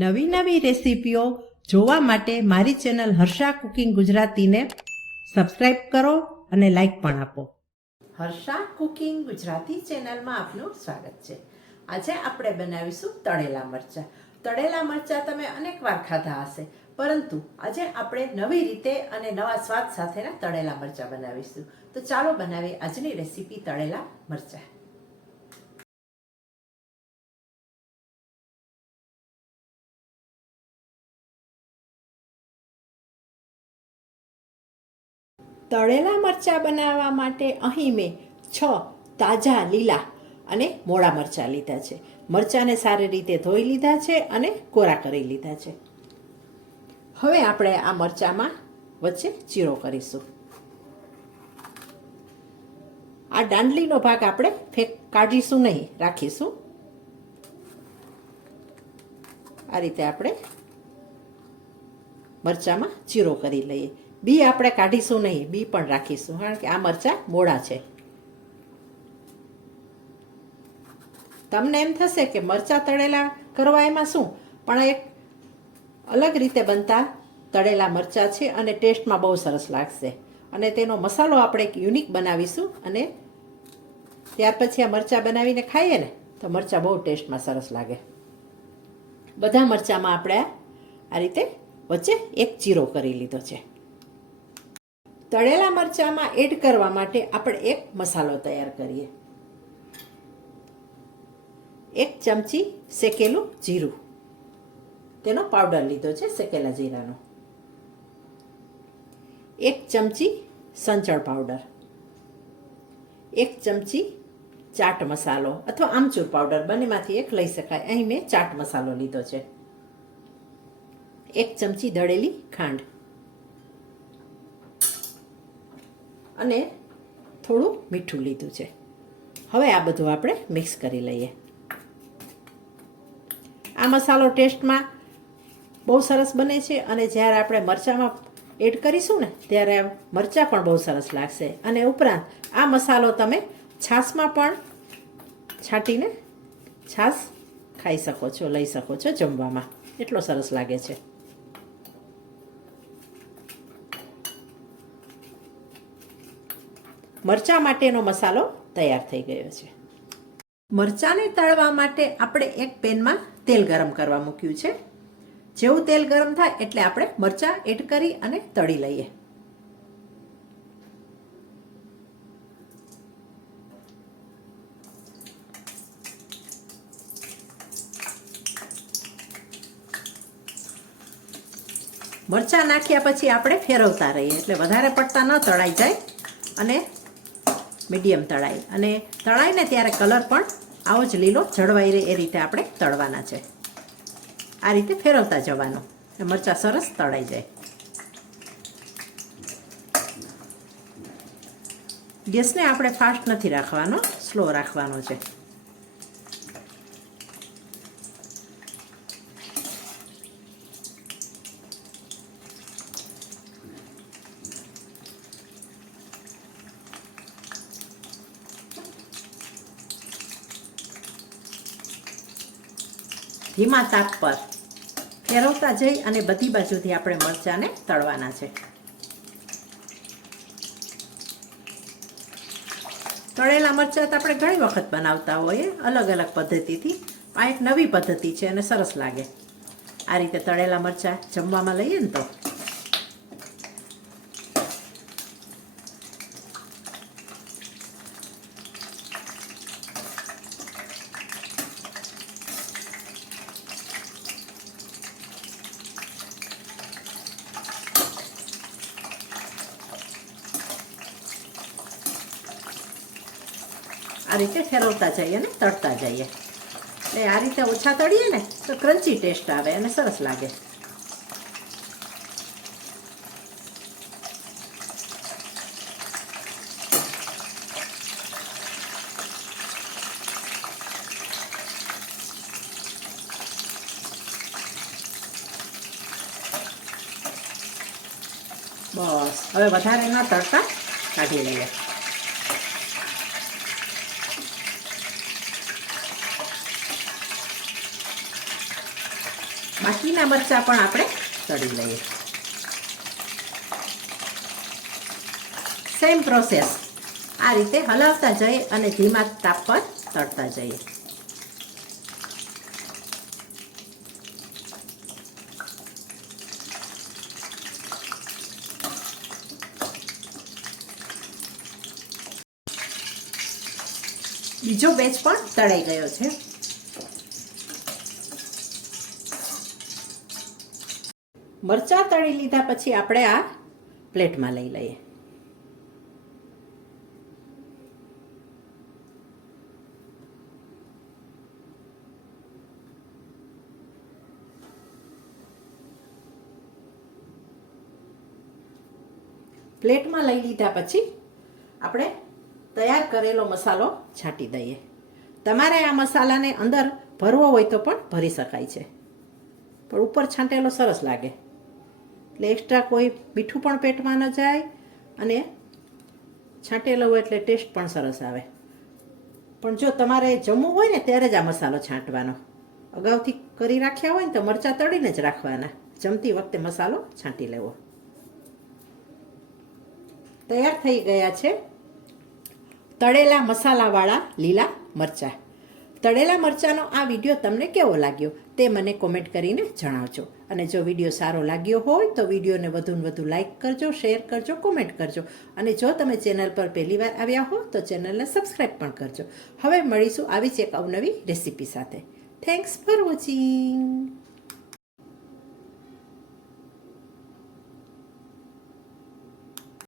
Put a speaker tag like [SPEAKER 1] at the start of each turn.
[SPEAKER 1] નવી નવી રેસીપીઓ જોવા માટે મારી ચેનલ હર્ષા કુકિંગ ગુજરાતીને સબસ્ક્રાઇબ કરો અને લાઈક પણ આપો. હર્ષા કુકિંગ ગુજરાતી ચેનલમાં આપનું સ્વાગત છે. આજે આપણે બનાવીશું તળેલા મરચાં. તળેલા મરચાં તમે અનેક વાર ખાધા હશે, પરંતુ આજે આપણે નવી રીતે અને નવા સ્વાદ સાથેના તળેલા મરચાં બનાવીશું. તો ચાલો બનાવીએ આજની રેસીપી તળેલા મરચાં. તળેલા મરચાં બનાવવા માટે અહીં મેં છ તાજા લીલા અને મોળા મરચાં લીધા છે. મરચાંને સારી રીતે ધોઈ લીધા છે અને કોરા કરી લીધા છે. હવે આપણે આ મરચાંમાં વચ્ચે ચીરો કરીશું. આ દાંડલીનો ભાગ આપણે ફેંક કાઢીશું નહીં, રાખીશું. આ રીતે આપણે મરચાંમાં ચીરો કરી લઈએ. બી આપણે કાઢીશું નહીં, બી પણ રાખીશું, કારણ કે આ મરચાં મોડા છે. તમને એમ થશે કે મરચાં તળેલા કરવા એમાં શું? પણ એક અલગ રીતે બનતા તળેલા મરચાં છે અને ટેસ્ટમાં બહુ સરસ લાગશે. અને તેનો મસાલો આપણે એક યુનિક બનાવીશું અને ત્યાર પછી આ મરચાં બનાવીને ખાઈએ ને, તો મરચાં બહુ ટેસ્ટમાં સરસ લાગે. બધા મરચાંમાં આપણે આ રીતે વચ્ચે એક ચીરો કરી લીધો છે. તળેલા મરચાંમાં એડ કરવા માટે આપણે એક મસાલો તૈયાર કરીએ. એક ચમચી શેકેલું જીરું. તેનો પાવડર લીધો છે શેકેલા જીરાનો. એક ચમચી સંચળ પાવડર એક ચમચી ચાટ મસાલો અથવા આમચૂર પાવડર બંનેમાંથી એક લઈ શકાય. અહીં મેં ચાટ મસાલો લીધો છે. એક ચમચી દળેલી ખાંડ. અને થોડું મીઠું લીધું છે. હવે આ બધું આપણે મિક્સ કરી લઈએ. આ મસાલો ટેસ્ટમાં બહુ સરસ બને છે અને જ્યારે આપણે મરચાંમાં એડ કરીશું ને, ત્યારે મરચાં પણ બહુ સરસ લાગશે. અને ઉપરાંત આ મસાલો તમે છાશમાં પણ છાંટીને છાશ ખાઈ શકો છો, લઈ શકો છો જમવામાં. એટલો સરસ લાગે છે. મરચાં માટેનો મસાલો તૈયાર થઈ ગયો છે. મરચાંને તળવા માટે આપણે એક પેનમાં તેલ ગરમ કરવા મૂક્યું છે. જેવું તેલ ગરમ થાય એટલે આપણે મરચાં એડ કરી અને તળી લઈએ. મરચાં નાખ્યા પછી આપણે ફેરવતા રહીએ એટલે વધારે પડતા ન તળાઈ જાય અને મીડિયમ તળાય અને તળાય ને ત્યારે કલર પણ આવો જ લીલો જળવાઈ રહે એ રીતે આપણે તળવાના છે. આ રીતે ફેરવતા જવાનું. મરચાં સરસ તળાઈ જાય. ગેસને આપણે ફાસ્ટ નથી રાખવાનો, સ્લો રાખવાનો છે. ધીમા તાપ પર ફેરવતા જઈ અને બધી બાજુથી આપણે મરચાંને તળવાના છે. તળેલા મરચાં તો આપણે ઘણી વખત બનાવતા હોઈએ, અલગ અલગ પદ્ધતિથી. આ એક નવી પદ્ધતિ છે અને સરસ લાગે. આ રીતે તળેલા મરચાં જમવામાં લઈએ ને તો. આ રીતે ફેરવતા જઈએ ને તળતા જઈએ. એટલે આ રીતે ઓછા તળીએ ને તો ક્રન્ચી ટેસ્ટ આવે અને સરસ લાગે. બસ. હવે વધારે ના તળતા કાઢી લઈએ. બાકીના મરચાં પણ આપણે તળી લઈએ. સેમ પ્રોસેસ આ રીતે હલાવતા જઈએ અને ધીમા તાપ પર તળતા જઈએ. બીજો બેચ પણ તળાઈ ગયો છે. મરચાં તળી લીધા પછી આપણે આ પ્લેટમાં લઈ લઈએ. પ્લેટમાં લઈ લીધા પછી આપણે તૈયાર કરેલો મસાલો છાંટી દઈએ. તમારે આ મસાલાને અંદર ભરવો હોય તો પણ ભરી શકાય છે. પણ ઉપર છાંટેલો સરસ લાગે. એટલે એક્સ્ટ્રા કોઈ મીઠું પણ પેટમાં ન જાય અને છાંટેલો હોય એટલે ટેસ્ટ પણ સરસ આવે. પણ જો તમારે જમવું હોય ને ત્યારે જ આ મસાલો છાંટવાનો. અગાઉથી કરી રાખ્યા હોય ને તો મરચાં તળીને જ રાખવાના. જમતી વખતે મસાલો છાંટી લેવો. તૈયાર થઈ ગયા છે તળેલા મસાલાવાળા લીલા મરચાં. તળેલા મરચાંનો આ વીડિયો તમને કેવો લાગ્યો? તે મને કોમેન્ટ કરીને જણાવજો. અને જો વીડિયો સારો લાગ્યો હોય તો વિડીયોને વધુ ને વધુ લાઇક કરજો શેર કરજો કોમેન્ટ કરજો. અને જો તમે ચેનલ પર પહેલીવાર આવ્યા હો તો ચેનલને સબસ્ક્રાઈબ પણ કરજો. હવે મળીશું આવી જ એક અવનવી રેસીપી સાથે. Thanks for watching